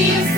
Jesus.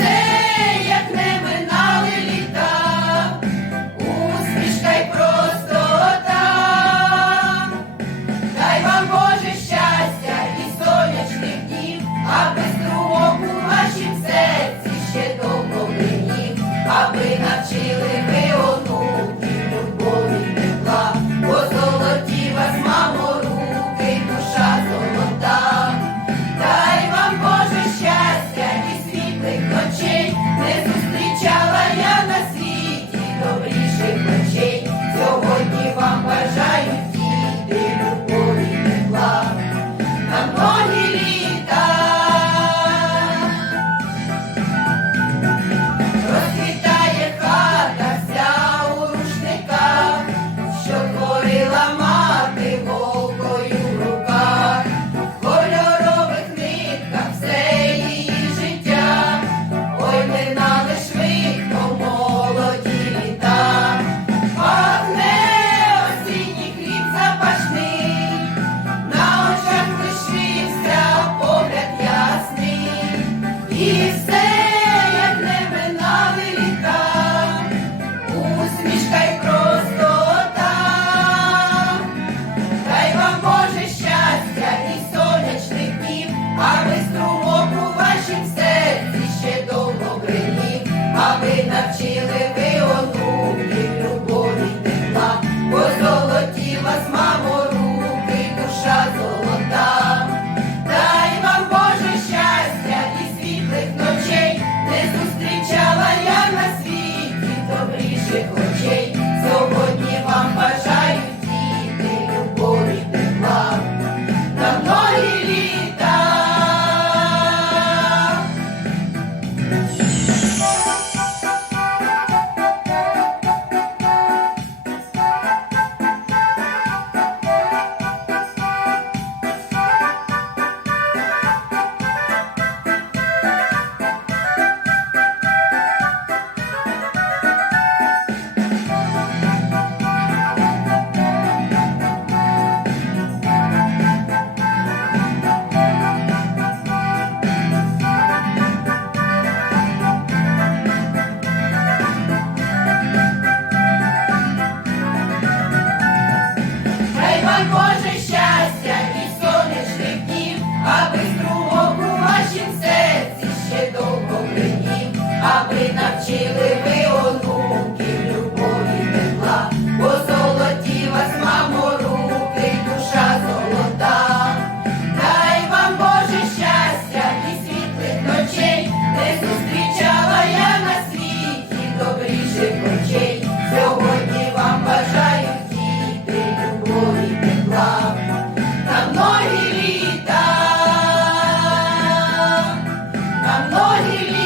Thank you.